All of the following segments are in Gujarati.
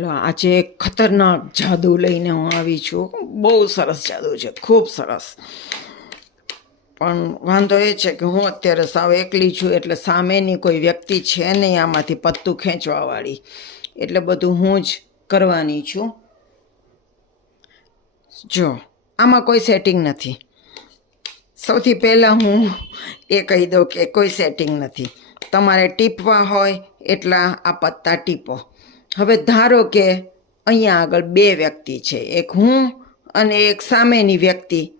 આજે ખતરનાક જાદુ લઈને હું આવી છું. બહુ સરસ જાદુ છે, ખૂબ સરસ. પણ વાંધો એ છે કે હું અત્યારે સાવ એકલી છું, એટલે સામેની કોઈ વ્યક્તિ છે નહીં આમાંથી પત્તું ખેંચવાવાળી. એટલે બધું હું જ કરવાની છું. જો, આમાં કોઈ સેટિંગ નથી. સૌથી પહેલાં હું એ કહી દઉં કે કોઈ સેટિંગ નથી. તમારે ટીપવા હોય એટલા આ પત્તા ટીપો. હવે ધારો કે અહીંયા આગળ બે વ્યક્તિ છે. એક હું અને એક સામેની વ્યક્તિ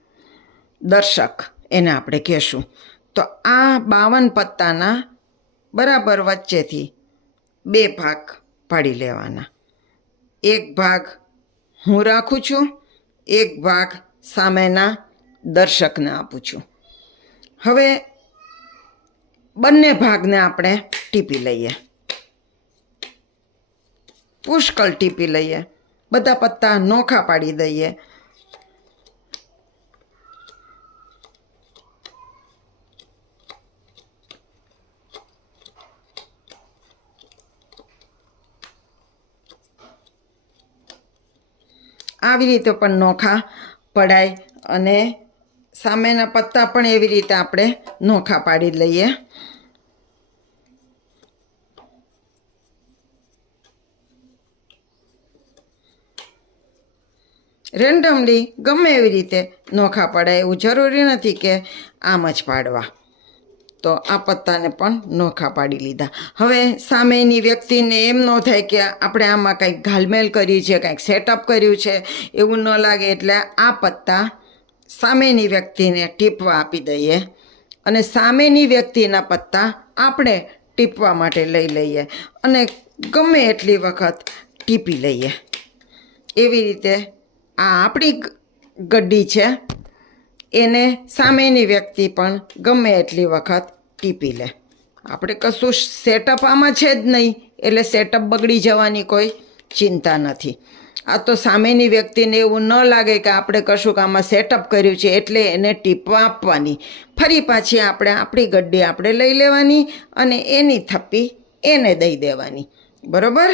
દર્શક, એને આપણે કહેશું. તો આ બાવન પત્તાના બરાબર વચ્ચેથી બે ભાગ પાડી લેવાના. એક ભાગ હું રાખું છું, એક ભાગ સામેના દર્શકને આપું છું. હવે બંને ભાગને આપણે ટીપી લઈએ. પુષ્કળ ટીપી લઈએ. બધા પત્તા નોખા પાડી દઈએ. આવી રીતે પણ નોખા પડાય અને સામેના પત્તા પણ એવી રીતે આપણે નોખા પાડી લઈએ. રેન્ડમલી ગમે એવી રીતે નોખા પડાય એવું જરૂરી નથી કે આમ જ પાડવા. તો આ પત્તાને પણ નોખા પાડી લીધા. હવે સામેની વ્યક્તિને એમ ન થાય કે આપણે આમાં કંઈક ઘાલમેલ કરી છે, કંઈક સેટઅપ કર્યું છે, એવું ન લાગે એટલે આ પત્તા સામેની વ્યક્તિને ટીપવા આપી દઈએ અને સામેની વ્યક્તિના પત્તા આપણે ટીપવા માટે લઈ લઈએ અને ગમે એટલી વખત ટીપી લઈએ. એવી રીતે આ આપણી ગડ્ડી છે. એને સામેની વ્યક્તિ પણ ગમે એટલી વખત ટીપી લે. આપણે કશું સેટઅપ આમાં છે જ નહીં, એટલે સેટઅપ બગડી જવાની કોઈ ચિંતા નથી. આ તો સામેની વ્યક્તિને એવું ન લાગે કે આપણે કશુંક આમાં સેટઅપ કર્યું છે, એટલે એને ટીપવા આપવાની. ફરી પાછી આપણે આપણી ગડ્ડી આપણે લઈ લેવાની અને એની થપ્પી એને દઈ દેવાની. બરાબર?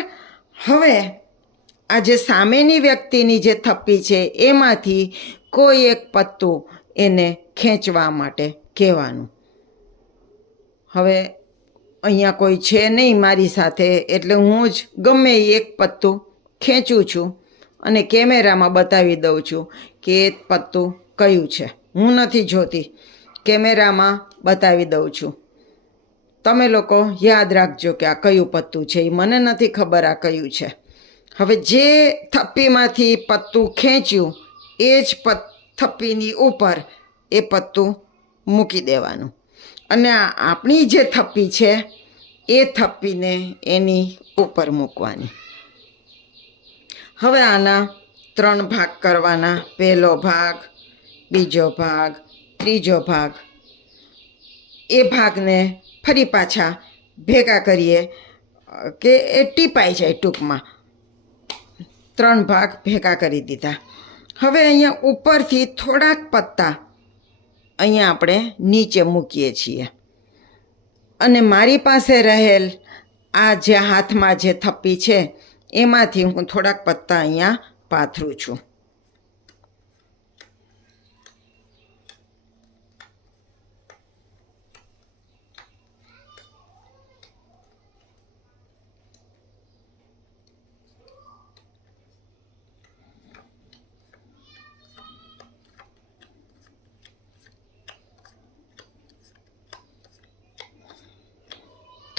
હવે આ જે સામેની વ્યક્તિની જે થપ્પી છે, એમાંથી કોઈ એક પત્તું એને ખેંચવા માટે કહેવાનું. હવે અહીંયા કોઈ છે નહીં મારી સાથે, એટલે હું જ ગમે એક પત્તું ખેંચું છું અને કેમેરામાં બતાવી દઉં છું કે એ પત્તું કયું છે. હું નથી જોતી, કેમેરામાં બતાવી દઉં છું. તમે લોકો યાદ રાખજો કે આ કયું પત્તું છે એ મને નથી ખબર આ કયું છે. હવે જે થપ્પીમાંથી પત્તું ખેંચ્યું, એ જ થપ્પીની ઉપર એ પત્તું મૂકી દેવાનું. અને આપણી જે થપ્પી છે, એ થપ્પીને એની ઉપર મૂકવાની. હવે આના ત્રણ ભાગ કરવાના. પહેલો ભાગ, બીજો ભાગ, ત્રીજો ભાગ. એ ભાગને ફરી પાછા ભેગા કરીએ, કે એ ટીપાઈ જાય ટૂંકમાં. ત્રણ ભાગ ભેગા કરી દીધા. હવે અહીંયા ઉપરથી થોડાક પત્તા અહીંયા આપણે નીચે મૂકીએ છીએ. અને મારી પાસે રહેલ આ જે હાથમાં જે થપ્પી છે, એમાંથી હું થોડાક પત્તા અહીંયા પાથરું છું.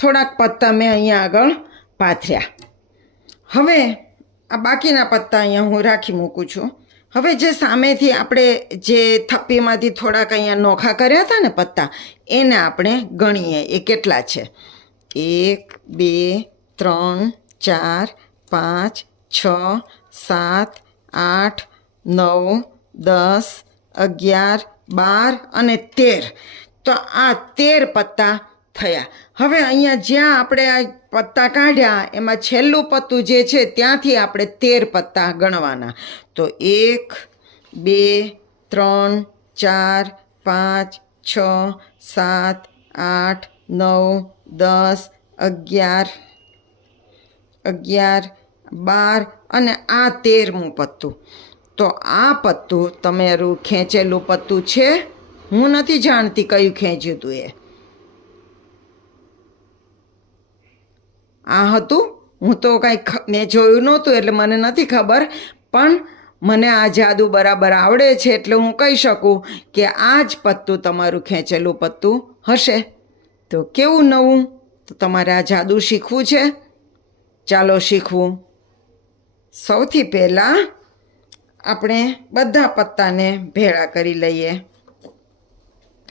થોડાક પત્તા મેં અહીંયા આગળ પાથર્યા. હવે આ બાકીના પત્તા અહીંયા હું રાખી મૂકું છું. હવે જે સામેથી આપણે જે થપ્પીમાંથી થોડાક અહીંયા નોખા કર્યા હતા ને પત્તા, એને આપણે ગણીએ એ કેટલા છે. એક, બે, ત્રણ, ચાર, પાંચ, છ, સાત, આઠ, નવ, દસ, અગિયાર, બાર અને તેર. તો આ તેર પત્તા થયા. હવે અહીંયા જ્યાં આપણે આ પત્તા કાઢ્યા, એમાં છેલ્લું પત્તું જે છે ત્યાંથી આપણે તેર પત્તા ગણવાના. તો એક, બે, ત્રણ, ચાર, પાંચ, છ, સાત, આઠ, નવ, દસ, અગિયાર અગિયાર, બાર અને આ તેરમું પત્તું. તો આ પત્તું તમારું ખેંચેલું પત્તું છે? હું નથી જાણતી કયું ખેંચ્યું હતું એ. આ હતું. હું તો કાંઈ મેં જોયું નહોતું એટલે મને નથી ખબર. પણ મને આ જાદુ બરાબર આવડે છે એટલે હું કહી શકું કે આ જ પત્તું તમારું ખેંચેલું પત્તું હશે. તો કેવું નવું? તો તમારે આ જાદુ શીખવું છે? ચાલો શીખવું. સૌથી પહેલાં આપણે બધા પત્તાને ભેળા કરી લઈએ.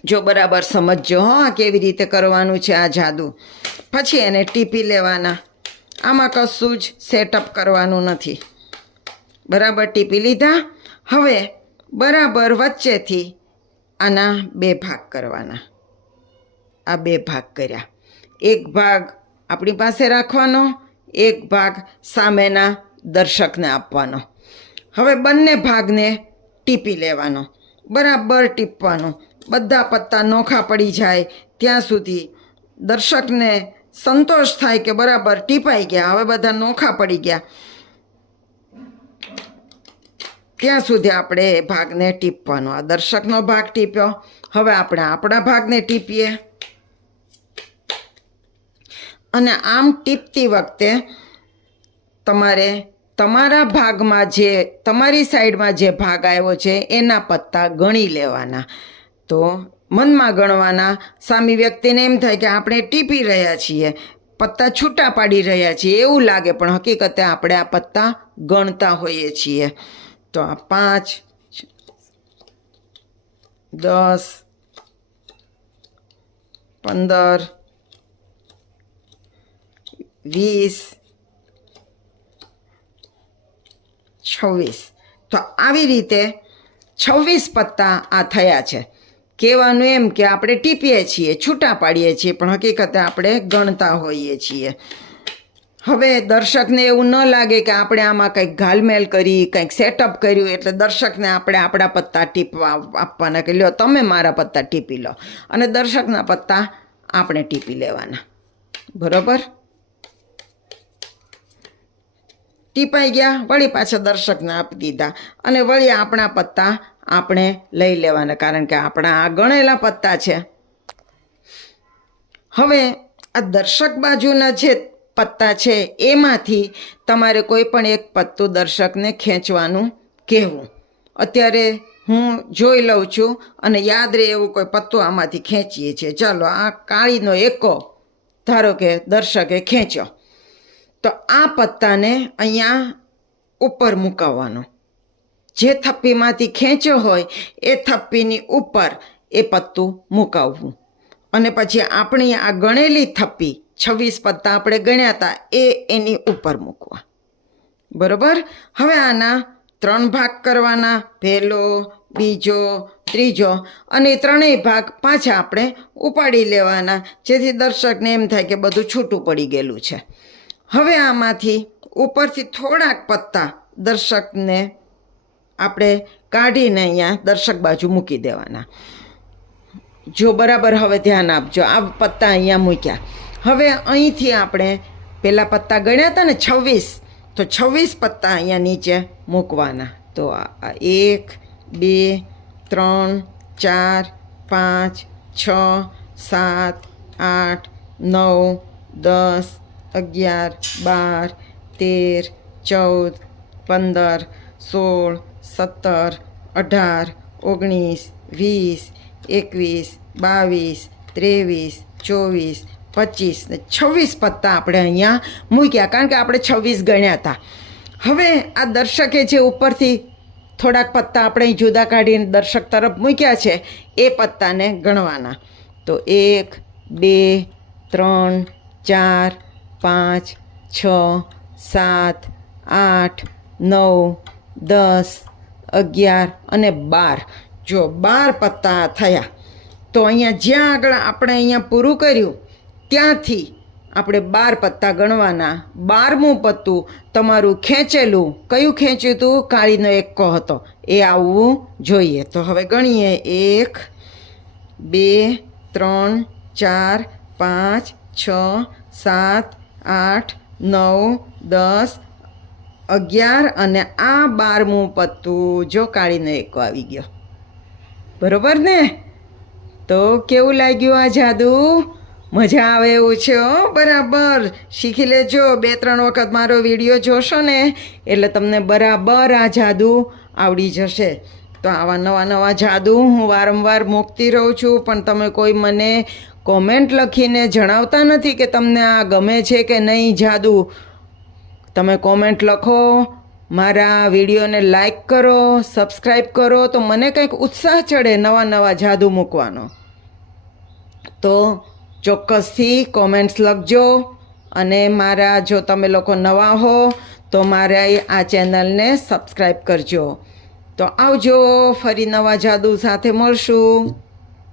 જો બરાબર સમજજો, હો કેવી રીતે કરવાનું છે આ જાદુ. પછી એને ટીપી લેવાના. આમાં કશું જ સેટઅપ કરવાનું નથી. બરાબર ટીપી લીધા. હવે બરાબર વચ્ચેથી આના બે ભાગ કરવાના. આ બે ભાગ કર્યા. એક ભાગ આપણી પાસે રાખવાનો, એક ભાગ સામેના દર્શકને આપવાનો. હવે બંને ભાગને ટીપી લેવાનો. બરાબર ટીપવાનો. બધા પત્તા નોખા પડી જાય. ત્યાં સુધી દર્શકને સંતોષ થાય કે બરાબર ટીપાઈ ગયા. હવે બધા નોખા પડી ગયા. ત્યાં સુધી આપણે એ ભાગને ટીપવાનો. આ દર્શકનો ભાગ ટીપ્યો. હવે આપણે આપણા ભાગને ટીપીએ. અને આમ ટીપતી વખતે તમારે તમારા ભાગમાં જે, તમારી સાઈડમાં જે ભાગ આવ્યો છે, એના પત્તા ગણી લેવાના. તો મનમાં ગણવાના સામી વ્યક્તિને એમ થાય કે આપણે ટીપી રહ્યા છીએ, પત્તા છૂટા પાડી રહ્યા છીએ, એવું લાગે પણ હકીકતે આપણે આ પત્તા ગણતા હોઈએ છીએ. તો આ પાંચ, દસ, પંદર, વીસ, છવ્વીસ. તો આવી રીતે છવ્વીસ પત્તા આ થયા છે. કહેવાનું એમ કે આપણે ટીપીએ છીએ, છૂટા પાડીએ છીએ, પણ હકીકતે આપણે ગણતા હોઈએ છીએ. હવે દર્શકને એવું ન લાગે કે આપણે આમાં કંઈક ઘાલમેલ કરી, કંઈક સેટઅપ કર્યું, એટલે દર્શકને આપણે આપણા પત્તા ટીપવા આપવાના કે લ્યો, તમે મારા પત્તા ટીપી લો. અને દર્શકના પત્તા આપણે ટીપી લેવાના. બરોબર? ટીપાઈ ગયા, વળી પાછા દર્શકને આપી દીધા. અને વળી આપણા પત્તા આપણે લઈ લેવાના, કારણ કે આપણા આ ગણેલા પત્તા છે. હવે આ દર્શક બાજુના જે પત્તા છે, એમાંથી તમારે કોઈ પણ એક પત્તું દર્શકને ખેંચવાનું કહેવું. અત્યારે હું જોઈ લઉં છું અને યાદ રહે એવું કોઈ પત્તું આમાંથી ખેંચીએ છીએ. ચાલો, આ કાળીનો એકો ધારો કે દર્શકે ખેંચ્યો. તો આ પત્તાને અહીંયા ઉપર મુકાવવાનો. જે થપ્પીમાંથી ખેંચ્યો હોય, એ થપ્પીની ઉપર એ પત્તું મુકાવવું. અને પછી આપણી આ ગણેલી થપ્પી, છવ્વીસ પત્તા આપણે ગણ્યા હતા, એ એની ઉપર મૂકવા. બરોબર? હવે આના ત્રણ ભાગ કરવાના, પહેલો, બીજો, ત્રીજો, અને ત્રણેય ભાગ પાછા આપણે ઉપાડી લેવાના, જેથી દર્શકને એમ થાય કે બધું છૂટું પડી ગયેલું છે. હવે આમાંથી ઉપરથી થોડાક પત્તા દર્શકને આપણે કાઢીને અહીંયા દર્શક બાજુ મૂકી દેવાના. જો બરાબર હવે ધ્યાન આપજો, આ પત્તા અહીંયા મૂક્યા. હવે અહીંથી આપણે પહેલાં પત્તા ગણ્યા હતા ને છવ્વીસ, તો છવ્વીસ પત્તા અહીંયા નીચે મૂકવાના. તો એક, બે, ત્રણ, ચાર, પાંચ, છ, સાત, આઠ, નવ, દસ, અગિયાર, બાર, તેર, ચૌદ, પંદર, સોળ સત્તર, અઢાર, ઓગણીસ, વીસ, એકવીસ, બાવીસ, ત્રેવીસ, ચોવીસ, પચીસ ને છવ્વીસ પત્તા આપણે અહીંયા મૂક્યા. કારણ કે આપણે છવ્વીસ ગણ્યા હતા. હવે આ દર્શકે જે ઉપરથી થોડાક પત્તા આપણે જુદા કાઢીને દર્શક તરફ મૂક્યા છે. એ પત્તાને ગણવાના. તો એક, બે, ત્રણ, ચાર, પાંચ, છ, સાત, આઠ, નવ, દસ અગિયાર અને બાર. જો બાર પત્તા થયા, તો અહીંયા જ્યાં આગળ આપણે અહીંયા પૂરું કર્યું, ત્યાંથી આપણે બાર પત્તા ગણવાના. બારમું પત્તું તમારું ખેંચેલું. કયું ખેંચ્યું હતું કાળીનો એક્કો હતો. એ આવવું જોઈએ. તો હવે ગણીએ. એક, બે, ત્રણ, ચાર, પાંચ, છ, સાત, આઠ, નવ, દસ અગિયાર અને આ બારમું પત્તું જો કાઢીને એકો આવી ગયો. બરોબર ને? તો કેવું લાગ્યું આ જાદુ? મજા આવે એવું છે, હો? બરાબર. શીખી લેજો. બે, ત્રણ વખત મારો વીડિયો જોશો ને, એટલે તમને બરાબર આ જાદુ આવડી જશે. તો આવા નવા નવા જાદુ હું વારંવાર મૂકતી રહું છું, પણ તમે કોઈ મને કોમેન્ટ લખીને જણાવતા નથી કે તમને આ ગમે છે કે નહીં જાદુ. તમે કોમેન્ટ લખો, મારા વિડીયોને લાઈક કરો સબસ્ક્રાઈબ કરો, તો મને કંઈક ઉત્સાહ ચડે નવા નવા જાદુ મૂકવાનો. તો ચોક્કસથી કોમેન્ટ્સ લખજો અને મારા જો તમે લોકો નવા હો, તો મારા આ ચેનલને સબસ્ક્રાઈબ કરજો. તો આવજો, ફરી નવા જાદુ સાથે મળશું.